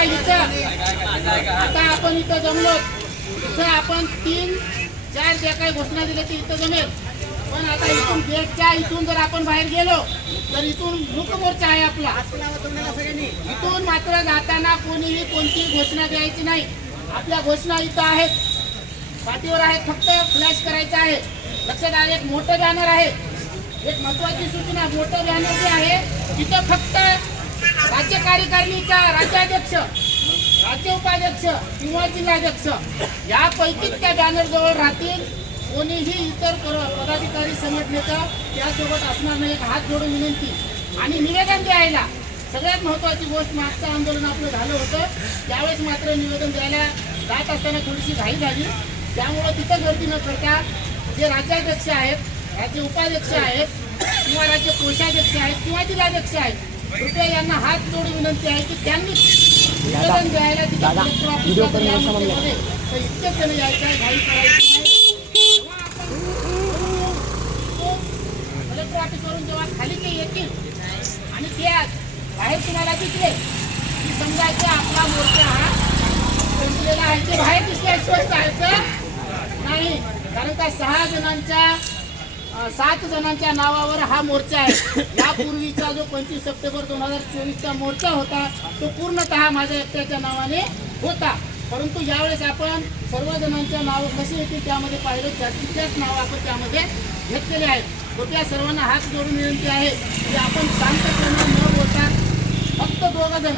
पहा इथं आता आपण इथं जमलो, इथं आपण 3-4 ज्या काही घोषणा दिल्या ते इथं जमेल, पण आता इथून गेटच्या इथून जर आपण बाहेर गेलो तर इथून मूकमोर्चा आहे आपला. इथून मात्र जाताना कोणीही कोणतीही घोषणा द्यायची नाही. आपल्या घोषणा इथं आहेत, पाठीवर आहेत, फक्त फ्लॅश करायचं आहे. लक्षात आले. एक मोठं बॅनर आहे, एक महत्वाची सूचना, मोठं बॅनर जे आहे तिथं फक्त राज्य कार्यकारिणीचा राज्याध्यक्ष, राज्य उपाध्यक्ष किंवा जिल्हाध्यक्ष यापैकीच त्या बॅनर जवळ राहतील. कोणीही इतर पदाधिकारी संघटनेचं त्यासोबत असणार नाही. एक हात जोडून विनंती. आणि निवेदन द्यायला सगळ्यात महत्वाची गोष्ट, मागचं आंदोलन आपलं झालं होतं त्यावेळेस मात्र निवेदन द्यायला जात असताना थोडीशी घाई झाली. त्यामुळं तिथं गर्दी न करता जे राज्याध्यक्ष आहेत, राज्य उपाध्यक्ष आहेत किंवा राज्य कोषाध्यक्ष आहेत किंवा जिल्हाध्यक्ष आहेत, कृपया यांना हात जोडून विनंती आहे की त्यांनी निवेदन द्यायला तिथे कलेक्टर ऑफिसमध्ये तर इतकेच जण यायचं आहे, घाई करायची नाही. कलेक्टर ऑफिसवरून जेव्हा खाली ते येतील आणि ते बाहेर तुम्हाला दिसले की समजायचं आपला मोर्चा हा संपलेला आहे. ते बाहेर दिसल्याशिवाय जायचं नाही, कारण का 7 जणांच्या नावावर हा मोर्चा आहे. यापूर्वीचा जो 25 सप्टेंबर 2024चा मोर्चा होता तो पूर्णतः माझ्या एकट्याच्या नावाने होता, परंतु यावेळेस आपण सर्व जणांच्या नावं कशी येतील त्यामध्ये पाहिलं, जास्तीत जास्त नावं आपण त्यामध्ये घेतलेले आहेत. कृपया सर्वांना हात जोडून विनंती आहे की आपण शांत